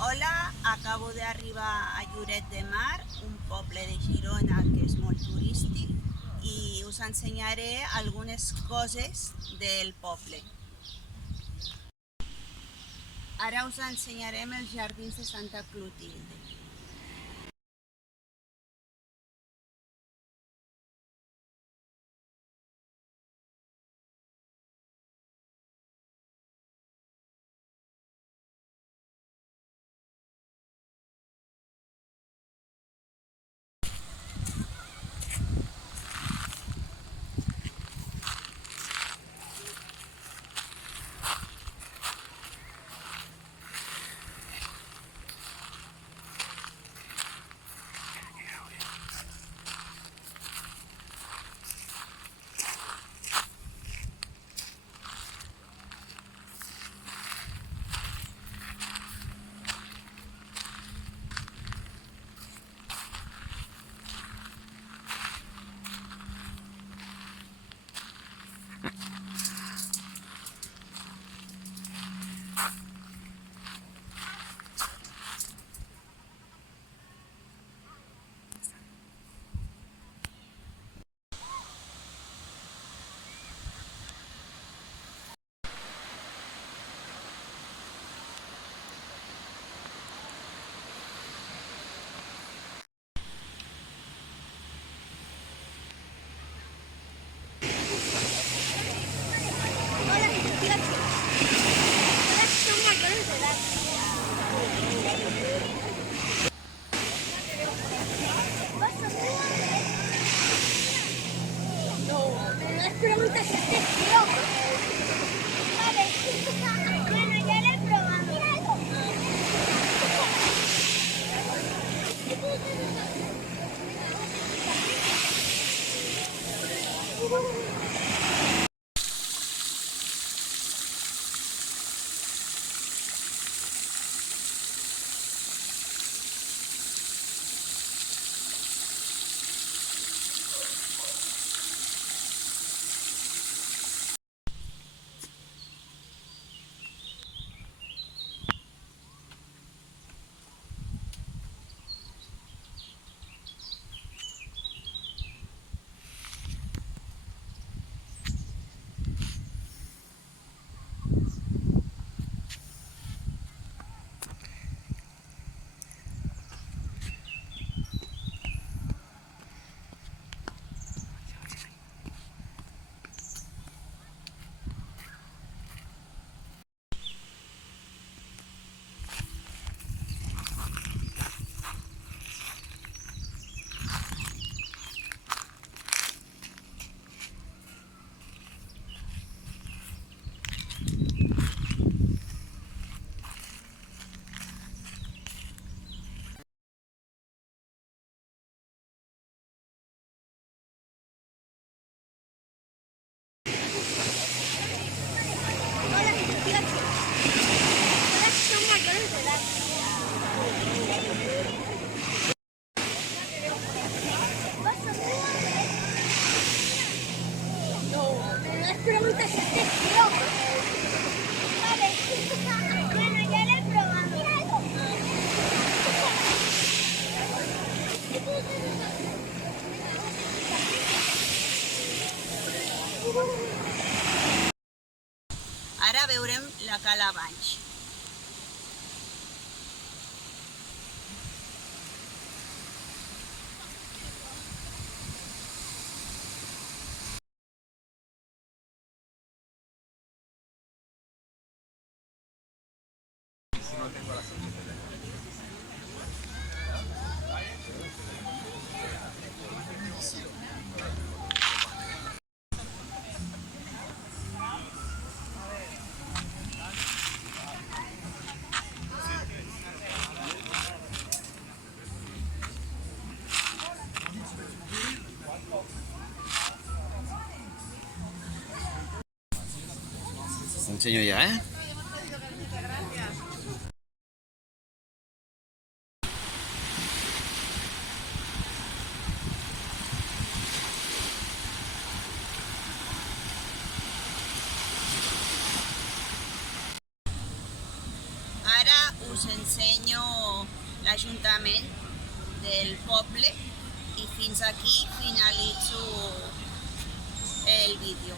Hola, acabo d'arribar a Lloret de Mar, un poble de Girona que és molt turístic, i us ensenyaré algunes coses del poble. Ara us ensenyarem els jardins de Santa Clotilde. Preguntas que te loco. Vale. Bueno, ya le he probado. Mira eso. Preguntas que te loco. Vale. Bueno, ya le he probado. Mira eso. Ara veurem la Cala Banys. Enseño ya, ¿eh? Ara us ensenyo l'Ajuntament del poble i fins aquí finalitzo el vídeo.